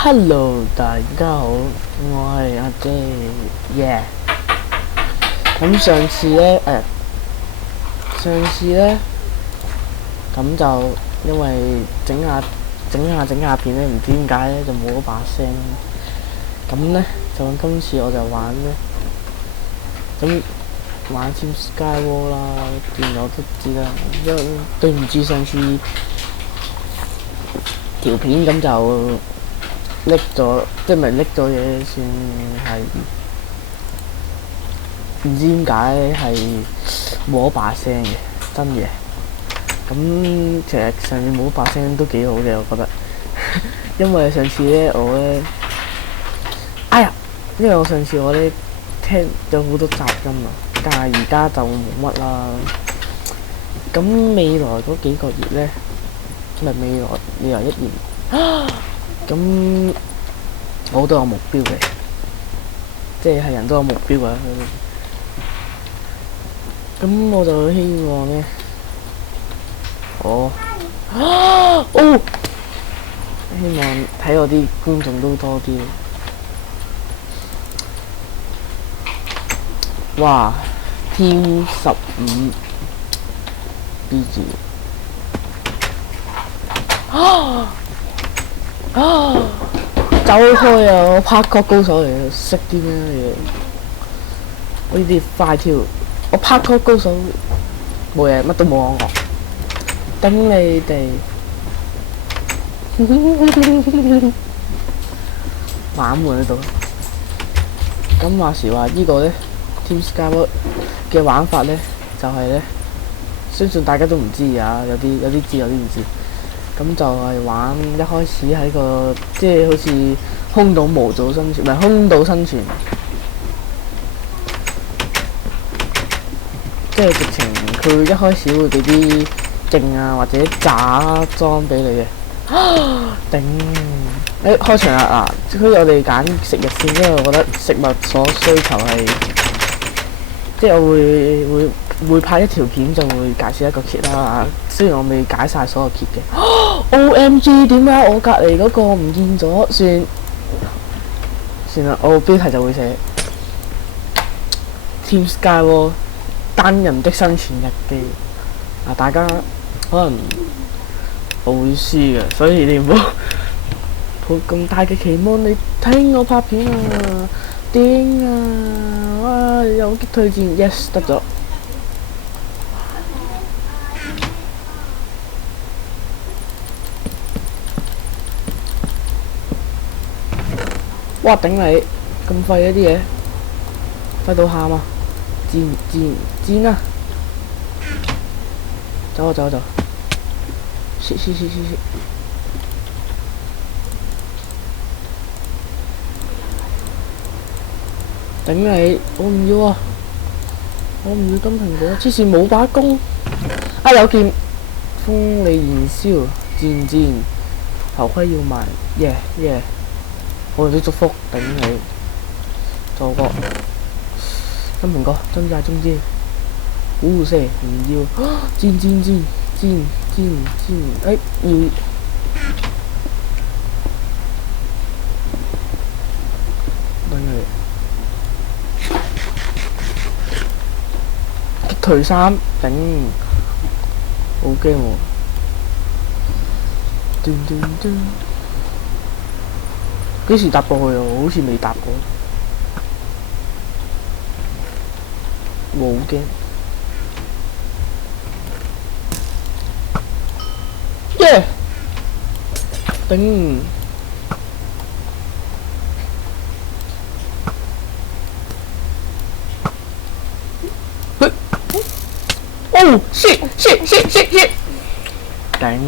Hello，大家好，我係阿姐耶。咁上次咧，咁就因為整下片咧，唔知點解咧就冇咗把聲。咁咧就今次我就玩咧，咁玩 Team Skyward 啦，見我都知啦。因為對唔住上次條片咁就拎咗，即係咪拎咗嘢算係唔知點解係冇咗把聲嘅，真嘅。咁其實上次冇把聲都幾好嘅，我覺得。因為上次咧我咧，哎呀，因為我上次我咧聽咗好多雜音啊，但係而家就冇乜啦。咁未來嗰幾個月咧，唔係未來一年，咁我都有目標嘅，即係人都有目標啊。咁我就希望咧，希望睇我啲觀眾都多啲。哇！Team 15 BG 走開啊！我拍角高手嚟嘅，識啲咩嘢？我呢啲快跳，我拍角高手冇嘢，乜都冇講過。頂你哋！玩滿喺度。咁話時話呢個咧 Team Skyward 嘅玩法咧，就係咧，相信大家都唔知啊，有啲知，有啲唔知。咁就係玩一開始喺個即係好似空島模組生存，唔係空島生存，即係直情佢一開始會俾啲勁啊或者假裝俾你嘅。頂！開場啦嗱，所以我哋揀食日先，因為我覺得食物所需求係，即係我會拍一條片就會介紹一個 kit 啦。雖然我未解晒所有 kit 嘅。OMG！ 點解我隔離嗰個唔見咗？算啦，我標題就會寫 Team Skyward 單人的生存日記。大家可能我會輸嘅，所以你唔好抱咁大嘅期望你睇我拍片啊！頂啊！哇！有擊推薦 ，yes 得咗。哇！頂你咁廢嘅啲嘢，廢到喊啊！賤啊！走！shit！頂你！我唔要啊！我唔要金蘋果，黐線冇把弓。有件鋒利燃燒，賤！頭盔要賣，耶！我哋啲祝福頂你！做個金蘋果，掙扎中間，唔要！賤！要等佢擊退3，頂！好驚喎！幾時搭過去啊？我好似未搭過。我好驚。耶！頂！shit！頂！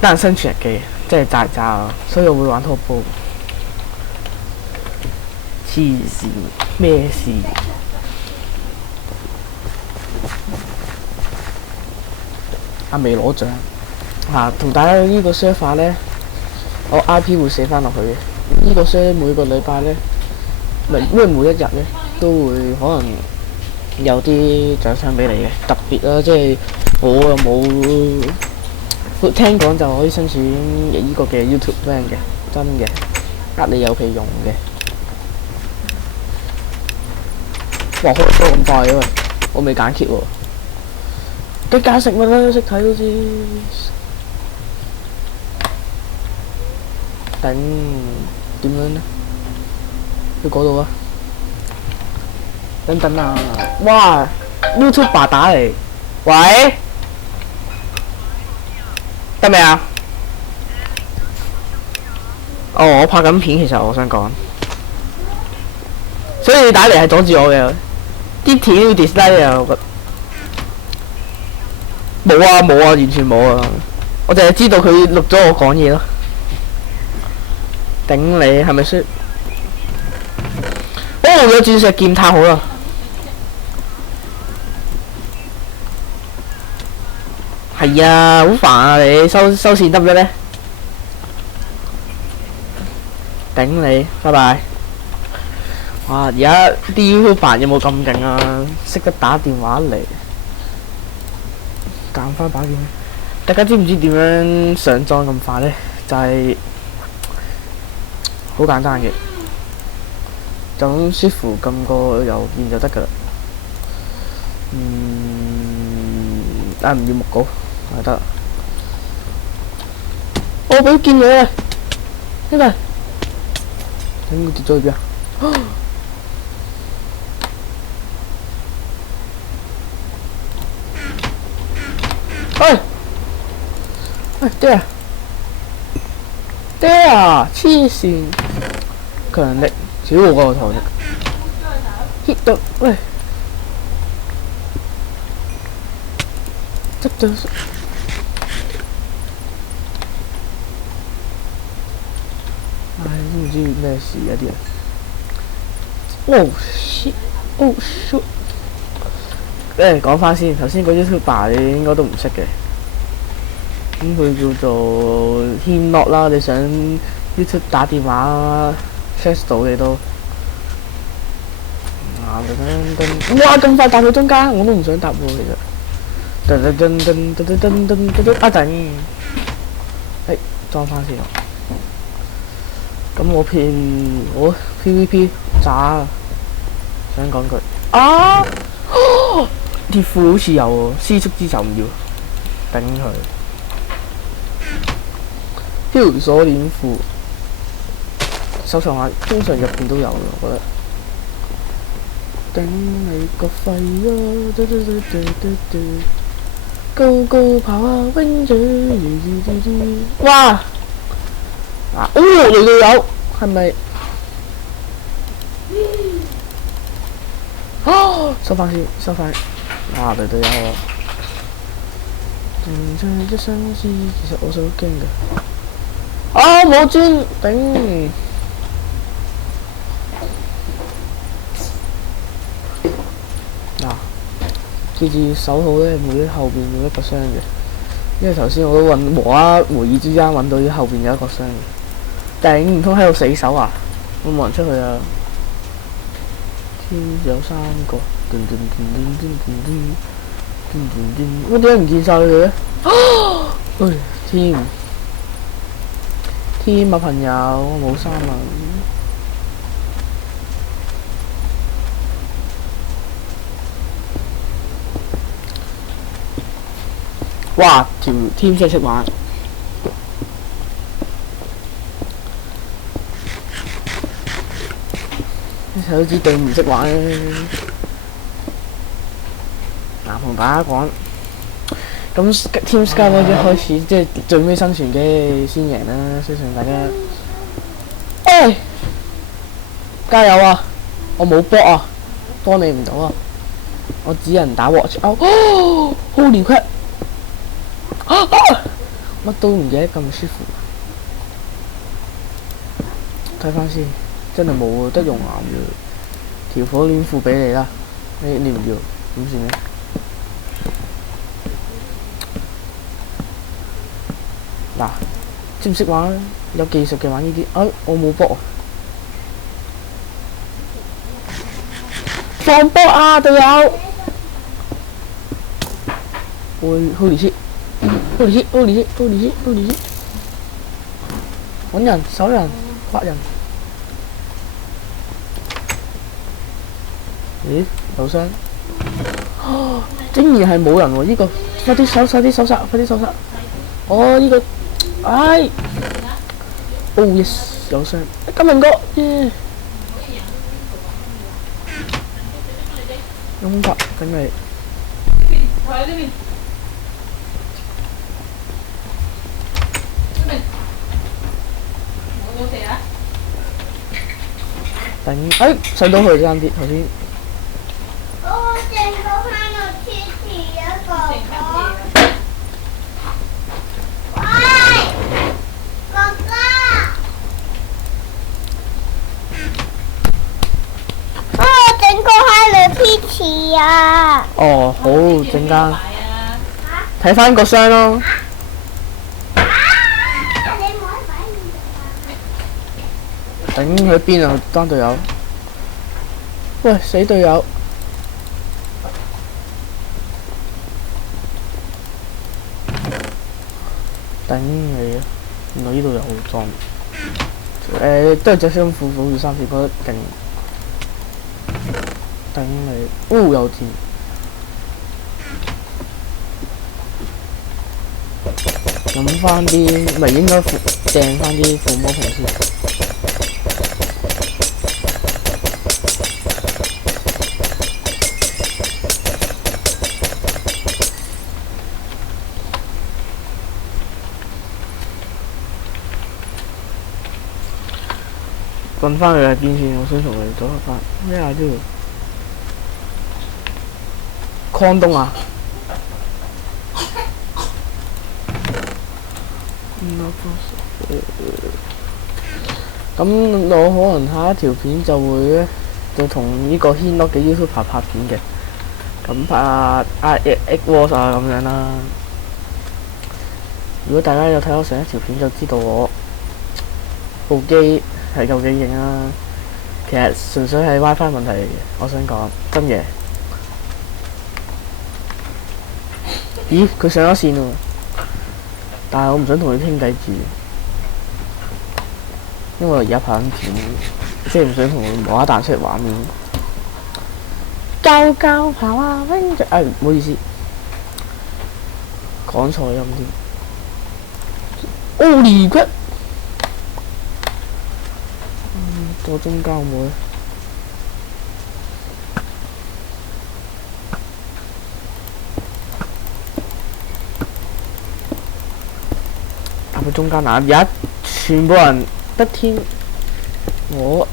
單人生存日記真係渣啊！所以我會玩拖波。黐線咩事？未攞獎同大家呢個 server 咧，我 IP 會寫翻落去嘅。呢個 server 每個禮拜咧，因為每一日咧都會可能有啲獎賞俾你嘅，特別啦，即係我又冇聽講就可以申請呢個嘅 YouTube Van 嘅，真嘅，你有屁用嘅。哇，開咗咁快嘅喂，我未揀 kit 喎。梗解食物啦，識睇都知。頂點樣呢？去嗰度啊！等等啊！哇 ！YouTuber 打嚟，喂，得未啊？哦，我拍緊片，其實我想講，所以你打嚟係阻住我嘅，啲片要 dislike 啊！我覺冇啊冇啊，完全冇啊！我淨係知道佢錄咗我講嘢咯。頂你係咪先？哦，有鑽石劍太好啦！係啊，好煩啊！你收線得唔得咧？頂你，拜拜！哇！而家啲 YouTuber 有冇咁勁啊？識得打電話嚟，揀翻把劍。大家知唔知點樣上裝咁快咧？就係好簡單嘅，就咁舒服撳個郵件就得噶啦。唔要木稿係得。我俾劍你啊！呢個點會跌咗去邊啊？喂！喂，爹啊！爹啊！黐線！強力，少我個頭啫。hit 到，喂！執咗。唉，都唔知咩事啊啲人。Oh shit! Oh shit! 講翻先，頭先嗰 YouTuber 你應該都唔識嘅。咁佢叫做軒樂啦，你想 YouTube 打電話 check 到你都。哇！咁快搭到中間，我都唔想搭喎，其實。啊頂！裝翻先。咁我 PVP 渣，想講句啊！鐵褲好似有喎，絲竹之就唔要，頂佢。條鎖鏈褲，收藏下，通常入邊都有嘅，我覺得。頂你個肺啊！高高跑啊，วิ่ง住！哇！哦，嚟到有，係咪？收翻先，收翻。哇！嚟到有喎。一相思，其實我好驚㗎。啊！冇磚，頂！嗱，記住手號咧，每後邊有一個箱嘅，因為頭先我都無意之間揾到後邊有一個箱嘅。頂，唔通喺度死守啊？會冇人出去啊？天有3個，乜點解唔見晒佢嘅？喂，添啊朋友，我冇衫啊！哇，條添真係識玩。手指對唔識玩咧。嗱，同大家講，咁 Team Skyline 一開始即係最尾生存嘅先贏啦，相信大家。加油啊！我冇波啊，幫你唔到啊，我只能打 watch out。Holy crap！ 乜都唔記得咁舒服。睇翻先。真係冇喎，得用岩嘅。條火鏈褲俾你啦，你唔要點算呢？嗱，識唔識玩？有技術嘅玩呢啲。我冇波啊！放波啊，隊友！Holy shit！ Holy shit！揾人、手人、刮人。咦？有聲？竟然係冇人喎！呢個快啲手殺！哦，呢個，唉！哦 yes， 有聲。金明哥，耶！擁白緊你。頂！哎，上到去爭啲頭先。我整個翻到黐黐一個哥。喂，哥哥。我整個 Hello Kitty 啊！哦，好，陣間睇翻個箱咯。頂去邊啊？單隊友。喂，死隊友！頂你啊！原來呢度有裝。都係隻雙虎保住3次，覺得勁。頂你！哦，有箭。飲翻啲，咪應該掟翻啲附魔瓶先。揾翻佢喺邊先，我想同佢組合翻。咩啊？呢度礦洞啊！咁我可能下一條片就會咧，就同呢個軒樂嘅 YouTuber 拍片嘅。咁拍Egg Wars 啊咁樣啦。如果大家有睇我上一條片，就知道我部機係夠幾勁啦。其實純粹係 WiFi 問題嚟嘅，我想講真嘅。咦？佢上咗線喎，但係我唔想同佢傾偈住，因為我而家拍緊片，即係唔想同佢無啦啦彈出嚟畫面。交跑啊！唔好意思，講錯音添。Holy crap！到中間會打去中間嗱，而家全部人得天我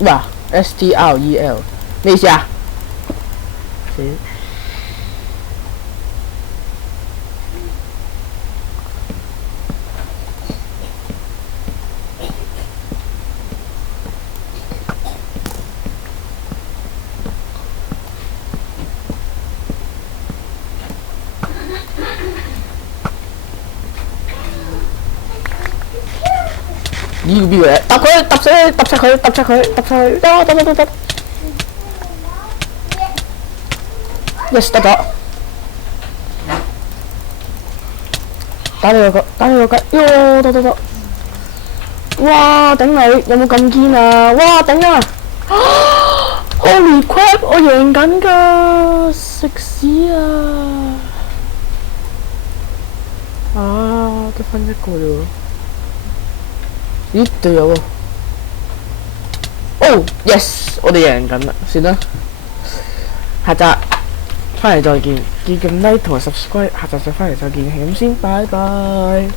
哇 STREL 咩意思啊？呢個邊個嚟？揼佢，揼死佢，揼實佢，揼實佢，揼實佢，得。Yes， 得咗。打你個腳，喲，得。哇，頂你，有冇咁堅啊？哇，頂啊！Holy crap，我贏緊㗎，食屎啊！啊，得分一個啫喎。咦，隊友喎！哦 ，yes， 我哋贏緊啦，算啦。下集翻嚟再見，記咁 like 同埋 subscribe，下集再翻嚟再見，係咁先，拜拜。